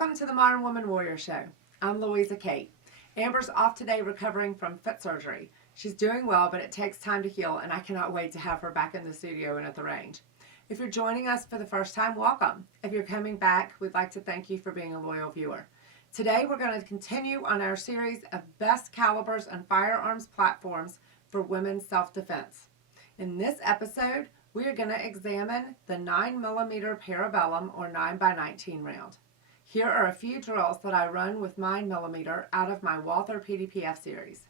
Welcome to the Modern Woman Warrior Show. I'm Louisa Kate. Amber's off today recovering from foot surgery. She's doing well, but it takes time to heal, and I cannot wait to have her back in the studio and at the range. If you're joining us for the first time, welcome. If you're coming back, we'd like to thank you for being a loyal viewer. Today, we're going to continue on our series of best calibers and firearms platforms for women's self-defense. In this episode, we are going to examine the 9mm Parabellum or 9x19 round. Here are a few drills that I run with 9mm out of my Walther PDPF series.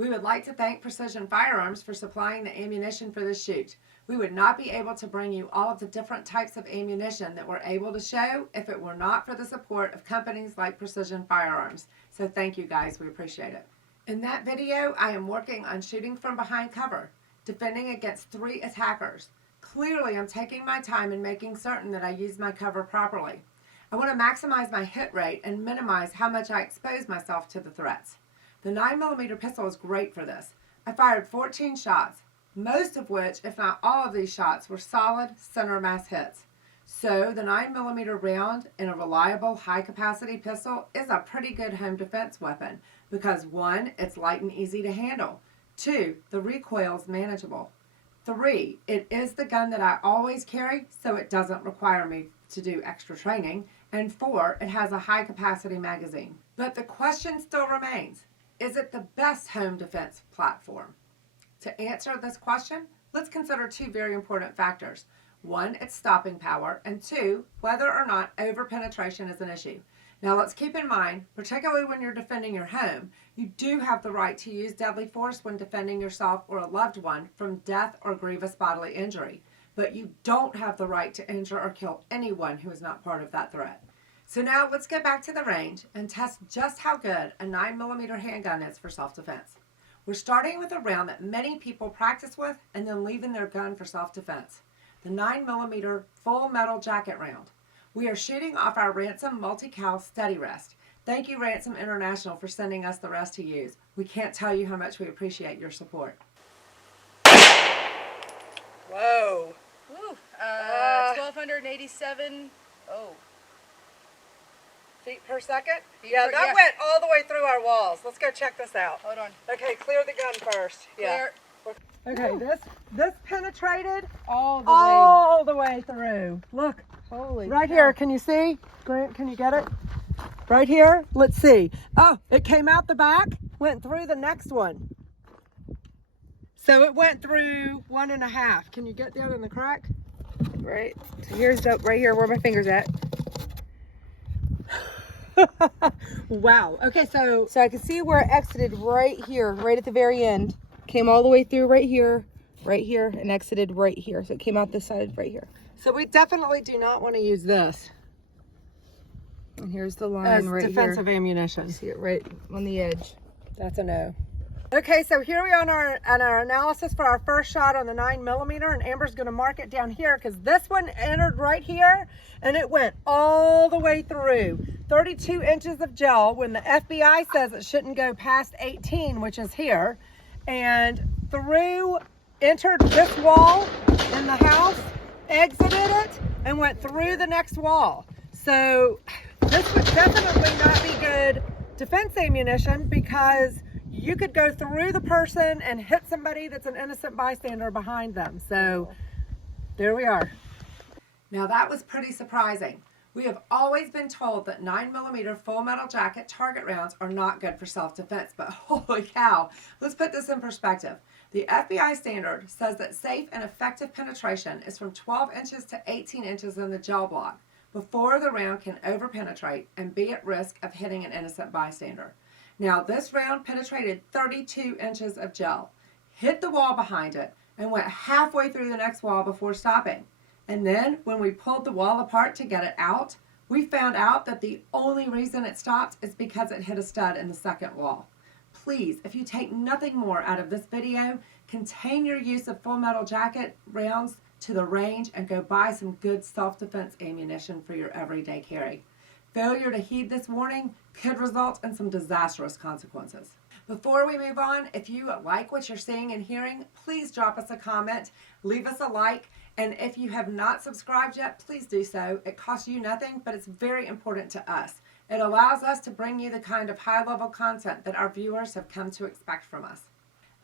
We would like to thank Precision Firearms for supplying the ammunition for this shoot. We would not be able to bring you all of the different types of ammunition that we're able to show if it were not for the support of companies like Precision Firearms. So thank you guys, we appreciate it. In that video, I am working on shooting from behind cover, defending against 3 attackers. Clearly, I'm taking my time and making certain that I use my cover properly. I want to maximize my hit rate and minimize how much I expose myself to the threats. The 9mm pistol is great for this. I fired 14 shots, most of which, if not all of these shots, were solid center mass hits. So the 9mm round in a reliable high-capacity pistol is a pretty good home defense weapon because 1, it's light and easy to handle. 2, the recoil is manageable. 3, it is the gun that I always carry, so it doesn't require me to do extra training. And 4, it has a high-capacity magazine. But the question still remains. Is it the best home defense platform? To answer this question, let's consider 2 very important factors. 1, its stopping power, and 2, whether or not over-penetration is an issue. Now let's keep in mind, particularly when you're defending your home, you do have the right to use deadly force when defending yourself or a loved one from death or grievous bodily injury, but you don't have the right to injure or kill anyone who is not part of that threat. So now let's get back to the range and test just how good a 9mm handgun is for self-defense. We're starting with a round that many people practice with and then leaving their gun for self-defense. The 9mm full metal jacket round. We are shooting off our Ransom Multi-Cal Steady Rest. Thank you Ransom International for sending us the rest to use. We can't tell you how much we appreciate your support. Whoa. Woo. 1,287. Oh. Feet per second? Feet Yeah, per- that yeah. went all the way through our walls. Let's go check this out. Hold on. Okay, clear the gun first. Clear. Yeah. Okay, this penetrated All the way through. Look, Holy right cow. here. Can you see? Grant, can you get it? Right here. Let's see. Oh, it came out the back, went through the next one. So it went through 1.5. Can you get down in the crack? Right. So here's right here where my finger's at. Wow. Okay, so So I can see where it exited right here, right at the very end. Came all the way through right here, and exited right here. So it came out this side right here. we definitely do not want to use this And here's the line as right defensive here. ammunition. See it right on the edge. That's a no. Okay, so here we are on our analysis for our first shot on the 9mm, and Amber's going to mark it down here because this one entered right here and it went all the way through. 32 inches of gel when the FBI says it shouldn't go past 18, which is here, and entered this wall in the house, exited it, and went through the next wall. So this would definitely not be good defense ammunition because you could go through the person and hit somebody that's an innocent bystander behind them. So there we are. Now that was pretty surprising. We have always been told that 9mm full metal jacket target rounds are not good for self-defense, but holy cow, let's put this in perspective. The FBI standard says that safe and effective penetration is from 12 inches to 18 inches in the gel block before the round can over-penetrate and be at risk of hitting an innocent bystander. Now this round penetrated 32 inches of gel, hit the wall behind it, and went halfway through the next wall before stopping. And then when we pulled the wall apart to get it out, we found out that the only reason it stopped is because it hit a stud in the second wall. Please, if you take nothing more out of this video, contain your use of full metal jacket rounds to the range and go buy some good self-defense ammunition for your everyday carry. Failure to heed this warning could result in some disastrous consequences. Before we move on, if you like what you're seeing and hearing, please drop us a comment, leave us a like, and if you have not subscribed yet, please do so. It costs you nothing, but it's very important to us. It allows us to bring you the kind of high-level content that our viewers have come to expect from us.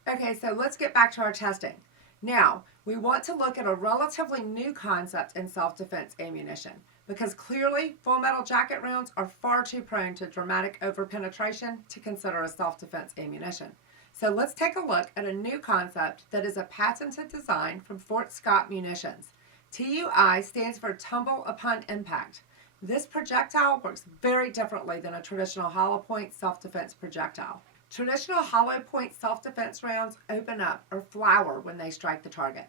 Okay, so let's get back to our testing. Now, we want to look at a relatively new concept in self-defense ammunition, because clearly full metal jacket rounds are far too prone to dramatic overpenetration to consider a self-defense ammunition. So let's take a look at a new concept that is a patented design from Fort Scott Munitions. TUI stands for tumble upon impact. This projectile works very differently than a traditional hollow point self-defense projectile. Traditional hollow point self-defense rounds open up or flower when they strike the target.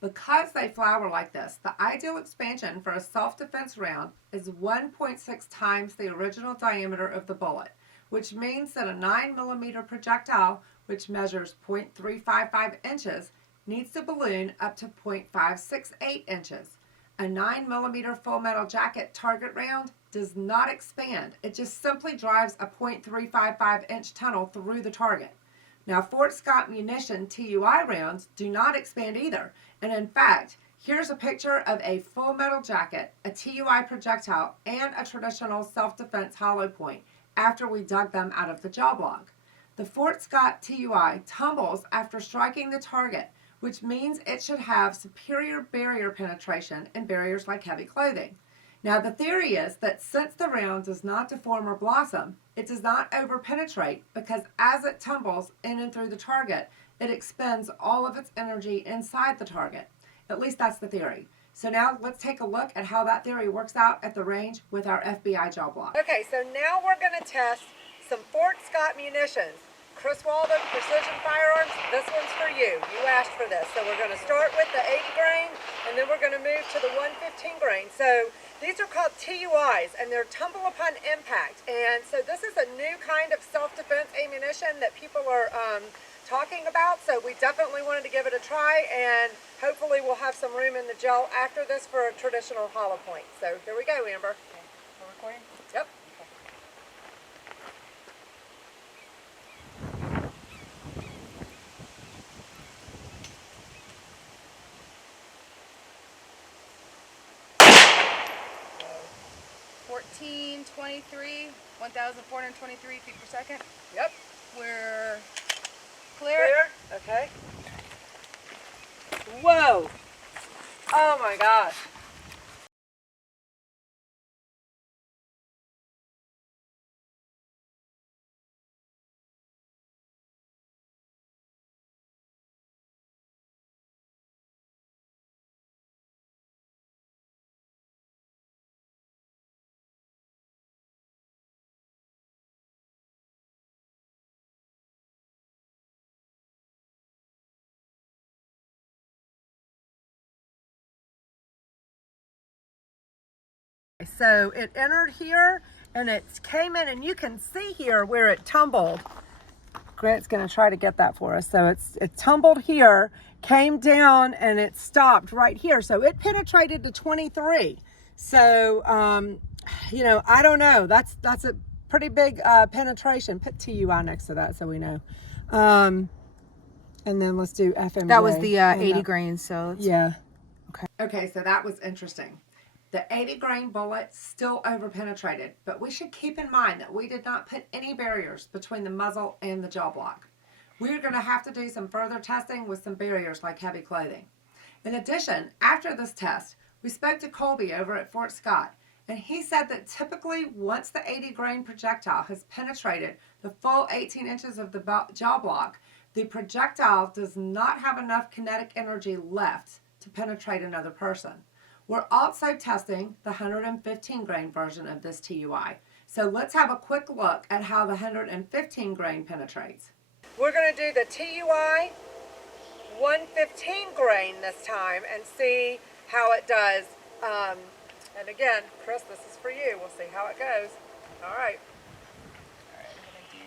Because they flower like this, the ideal expansion for a self-defense round is 1.6 times the original diameter of the bullet, which means that a 9mm projectile, which measures 0.355 inches, needs to balloon up to 0.568 inches. A 9mm full metal jacket target round does not expand. It just simply drives a 0.355 inch tunnel through the target. Now, Fort Scott Munitions TUI rounds do not expand either. And in fact, here's a picture of a full metal jacket, a TUI projectile, and a traditional self-defense hollow point after we dug them out of the jaw block. The Fort Scott TUI tumbles after striking the target, which means it should have superior barrier penetration in barriers like heavy clothing. Now, the theory is that since the round does not deform or blossom, it does not overpenetrate because as it tumbles in and through the target, it expends all of its energy inside the target. At least that's the theory. So now let's take a look at how that theory works out at the range with our FBI jaw block. Okay, so now we're going to test some Fort Scott Munitions. Chris Walden Precision Firearms, this one's for you. You asked for this. So we're going to start with the 80 grain, and then we're going to move to the 115 grain. So these are called TUIs, and they're tumble upon impact. And so this is a new kind of self-defense ammunition that people are talking about. So we definitely wanted to give it a try, and hopefully we'll have some room in the gel after this for a traditional hollow point. So here we go, Amber. Okay. We're recording? Yep. 1423, 1,423 feet per second. Yep. We're clear. Clear? Okay. Whoa! Oh my gosh. So it entered here and it came in, and you can see here where it tumbled. Grant's going to try to get that for us. So it tumbled here, came down, and it stopped right here. So it penetrated to 23. So, you know, I don't know. That's a pretty big penetration. Put TUI next to that so we know. And then let's do FMJ. That was the 80 grain, so yeah. Okay, so that was interesting. The 80 grain bullet still overpenetrated, but we should keep in mind that we did not put any barriers between the muzzle and the jaw block. We're going to have to do some further testing with some barriers like heavy clothing. In addition, after this test, we spoke to Colby over at Fort Scott, and he said that typically once the 80 grain projectile has penetrated the full 18 inches of the jaw block, the projectile does not have enough kinetic energy left to penetrate another person. We're also testing the 115 grain version of this TUI. So let's have a quick look at how the 115 grain penetrates. We're going to do the TUI 115 grain this time and see how it does. And again, Chris, this is for you. We'll see how it goes. All right. All right, I'm gonna do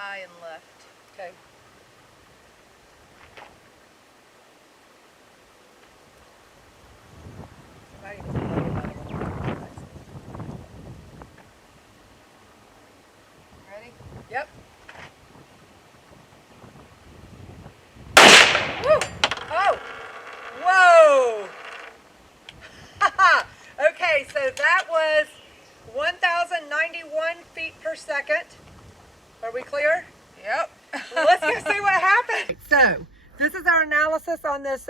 high and left. Okay. Ready? Yep. Woo! Oh! Whoa! Okay, so that was 1,091 feet per second. Are we clear? Yep. Well, let's go see what happened. So, this is our analysis on this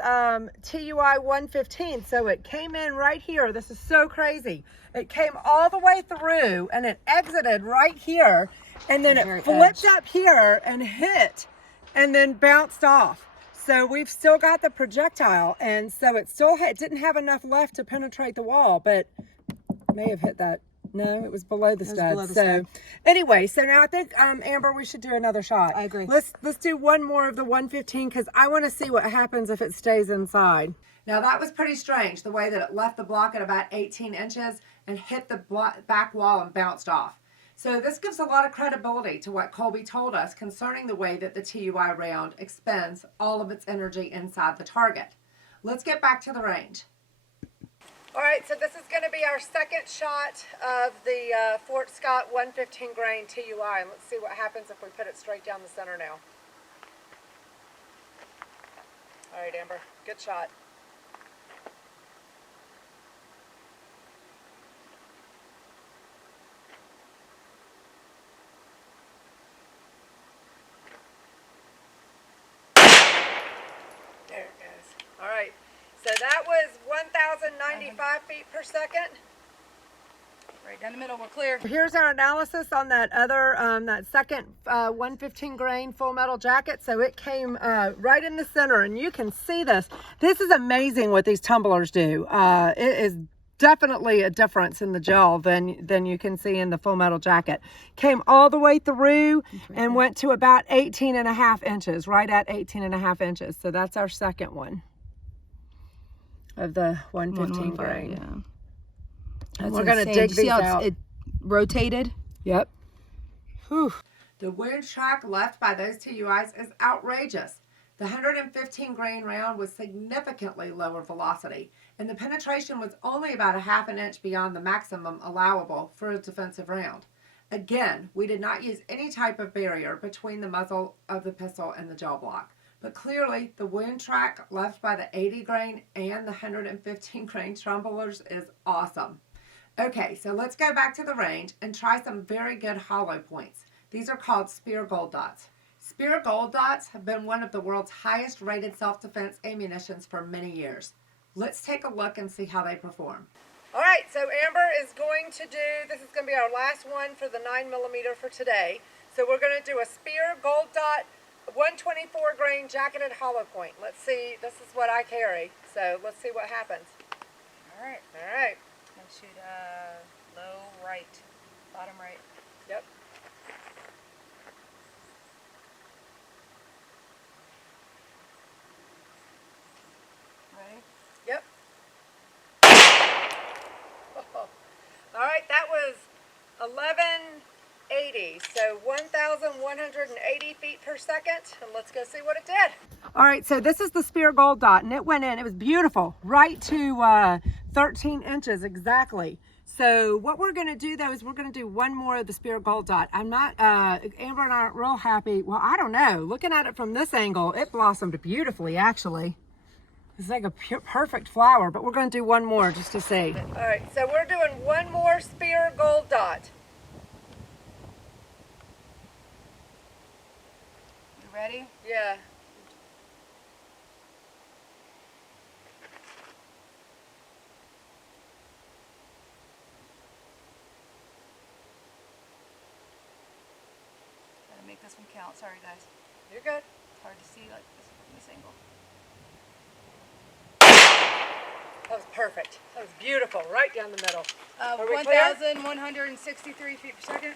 TUI 115. So it came in right here. This is so crazy. It came all the way through and it exited right here. And then it flipped up here and hit and then bounced off. So we've still got the projectile. And so it still didn't have enough left to penetrate the wall, but may have hit that. No, it was below the stud. Anyway, so now I think, Amber, we should do another shot. I agree. Let's do one more of the 115 because I want to see what happens if it stays inside. Now that was pretty strange, the way that it left the block at about 18 inches and hit the back wall and bounced off. So this gives a lot of credibility to what Colby told us concerning the way that the TUI round expends all of its energy inside the target. Let's get back to the range. All right, so this is going to be our second shot of the Fort Scott 115 grain TUI, and let's see what happens if we put it straight down the center now. All right, Amber, good shot. There it goes. All right. So that was 1,095 feet per second. Right down the middle, we're clear. Here's our analysis on that other, that second 115 grain full metal jacket. So it came right in the center, and you can see this. This is amazing what these tumblers do. It is definitely a difference in the gel than you can see in the full metal jacket. Came all the way through and went to about 18.5 inches, right at 18.5 inches. So that's our second one of the 115 grain. Yeah. We're going to dig these out. It rotated? Yep. Whew. The wound track left by those TUIs is outrageous. The 115 grain round was significantly lower velocity, and the penetration was only about 1/2 inch beyond the maximum allowable for a defensive round. Again, we did not use any type of barrier between the muzzle of the pistol and the gel block. But clearly, the wound track left by the 80 grain and the 115 grain tumblers is awesome. Okay, so let's go back to the range and try some very good hollow points. These are called Speer Gold Dots. Speer Gold Dots have been one of the world's highest rated self-defense ammunitions for many years. Let's take a look and see how they perform. All right, so Amber is going to do, this is going to be our last one for the 9mm for today. So we're going to do a Speer Gold Dot 124 grain jacketed hollow point. Let's see, this is what I carry, so let's see what happens. All right. All right. I shoot low right, bottom right. Yep. Ready? Yep. All right, that was 1180, so 1,180 feet per second, and let's go see what it did. All right, so this is the Speer Gold Dot, and it went in, it was beautiful, right to 13 inches exactly. So what we're gonna do though is we're gonna do one more of the Speer Gold Dot. I'm not, Amber and I aren't real happy. Well, I don't know, looking at it from this angle, it blossomed beautifully actually. It's like a perfect flower, but we're gonna do one more just to see. All right, so we're doing one more Speer Gold Dot. You ready? Yeah. Gotta make this one count. Sorry, guys. You're good. It's hard to see like this from this angle. That was perfect. That was beautiful, right down the middle. 1,163 feet per second.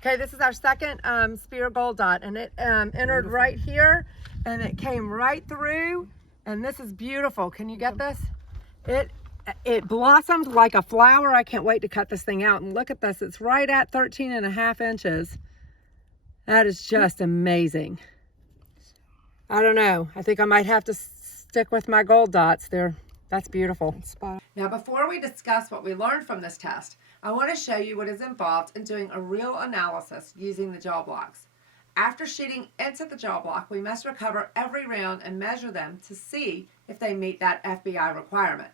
Okay, this is our second Speer Gold Dot, and it entered right here, and it came right through, and this is beautiful. Can you get this? It blossomed like a flower. I can't wait to cut this thing out, and look at this. It's right at 13.5 inches. That is just amazing. I don't know. I think I might have to stick with my gold dots there. That's beautiful. Now, before we discuss what we learned from this test, I want to show you what is involved in doing a real analysis using the jaw blocks. After shooting into the jaw block, we must recover every round and measure them to see if they meet that FBI requirement.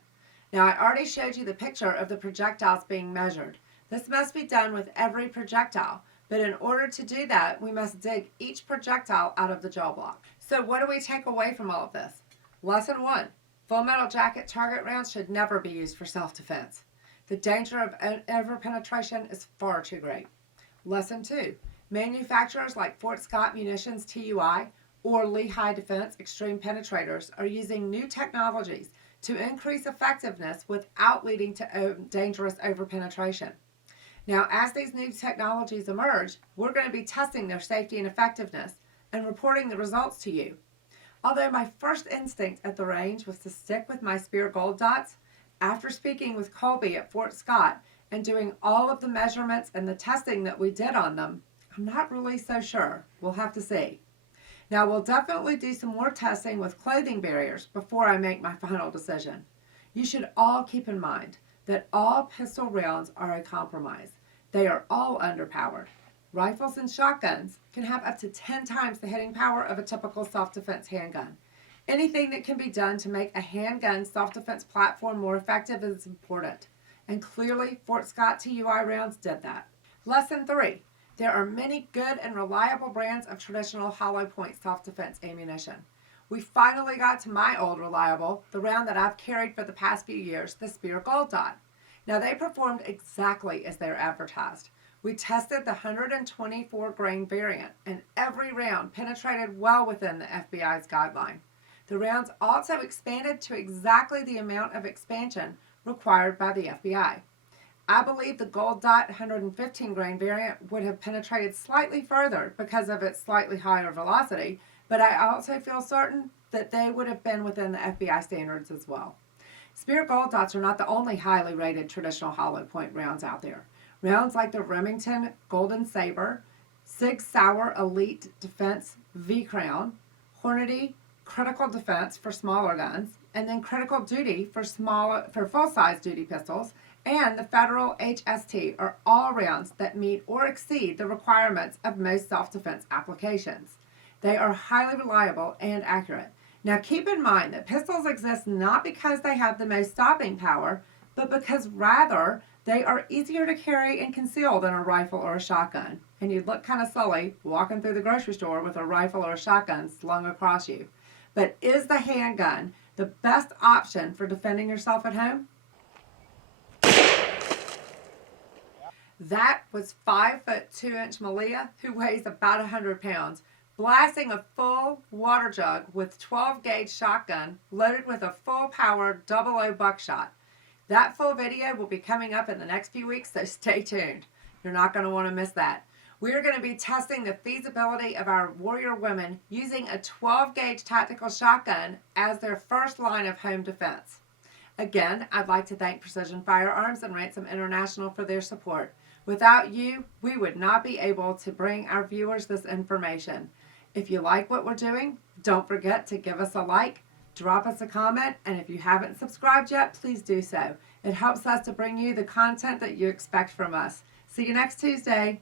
Now, I already showed you the picture of the projectiles being measured. This must be done with every projectile, but in order to do that, we must dig each projectile out of the jaw block. So what do we take away from all of this? Lesson 1. Full metal jacket target rounds should never be used for self-defense. The danger of over-penetration is far too great. Lesson 2. Manufacturers like Fort Scott Munitions TUI or Lehigh Defense Extreme Penetrators are using new technologies to increase effectiveness without leading to dangerous over-penetration. Now, as these new technologies emerge, we're going to be testing their safety and effectiveness and reporting the results to you. Although my first instinct at the range was to stick with my Speer Gold Dots, after speaking with Colby at Fort Scott and doing all of the measurements and the testing that we did on them, I'm not really so sure. We'll have to see. Now, we'll definitely do some more testing with clothing barriers before I make my final decision. You should all keep in mind that all pistol rounds are a compromise. They are all underpowered. Rifles and shotguns can have up to 10 times the hitting power of a typical self-defense handgun. Anything that can be done to make a handgun self-defense platform more effective is important, and clearly Fort Scott TUI rounds did that. Lesson 3. There are many good and reliable brands of traditional hollow point self-defense ammunition. We finally got to my old reliable, the round that I've carried for the past few years, the Speer Gold Dot. Now, they performed exactly as they're advertised. We tested the 124 grain variant, and every round penetrated well within the FBI's guideline. The rounds also expanded to exactly the amount of expansion required by the FBI. I believe the Gold Dot 115 grain variant would have penetrated slightly further because of its slightly higher velocity, but I also feel certain that they would have been within the FBI standards as well. Speer Gold Dots are not the only highly rated traditional hollow point rounds out there. Rounds like the Remington Golden Saber, Sig Sauer Elite Defense V-Crown, Hornady Critical Defense for smaller guns, and then Critical Duty for full-size duty pistols, and the Federal HST are all rounds that meet or exceed the requirements of most self-defense applications. They are highly reliable and accurate. Now, keep in mind that pistols exist not because they have the most stopping power, but because rather they are easier to carry and conceal than a rifle or a shotgun. And you'd look kind of silly walking through the grocery store with a rifle or a shotgun slung across you. But is the handgun the best option for defending yourself at home? That was 5'2" Malia, who weighs about 100 pounds, blasting a full water jug with 12-gauge shotgun loaded with a full-power 00 buckshot. That full video will be coming up in the next few weeks, so stay tuned. You're not going to want to miss that. We are going to be testing the feasibility of our warrior women using a 12-gauge tactical shotgun as their first line of home defense. Again, I'd like to thank Precision Firearms and Ransom International for their support. Without you, we would not be able to bring our viewers this information. If you like what we're doing, don't forget to give us a like, drop us a comment, and if you haven't subscribed yet, please do so. It helps us to bring you the content that you expect from us. See you next Tuesday.